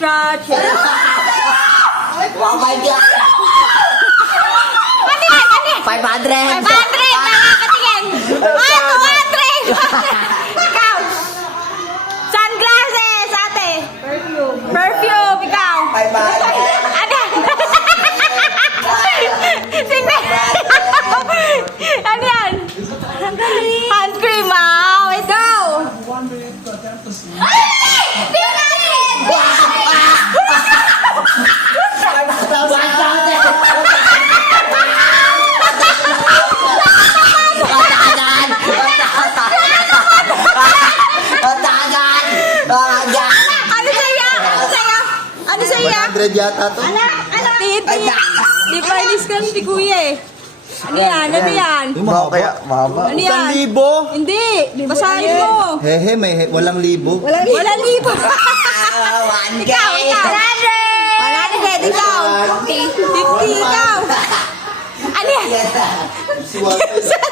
extra cheddar. Oh my God! Ano yan? Ano yan? 500! 500! Nakakatingin! Ay, 200! Ikaw! Sunglasses, ate! Perfume. Perfume, ikaw! 500! Ano yan? Tingnan! Ano yan? Hand cream, ikaw! Ano sa'yo? Ano sa'yo? Ano sa'yo? 100 yata to. Tingin. Di pa ilis ka si kuya eh. Ano yan? Ano yan? Kaya, mahaba. Ano yan? 1,000? Hindi. Basahin mo. Hehe, may walang libo. Walang libo. 1K! Ikaw. 100. Ikaw. 50 ikaw. Ano yan? Si Walter.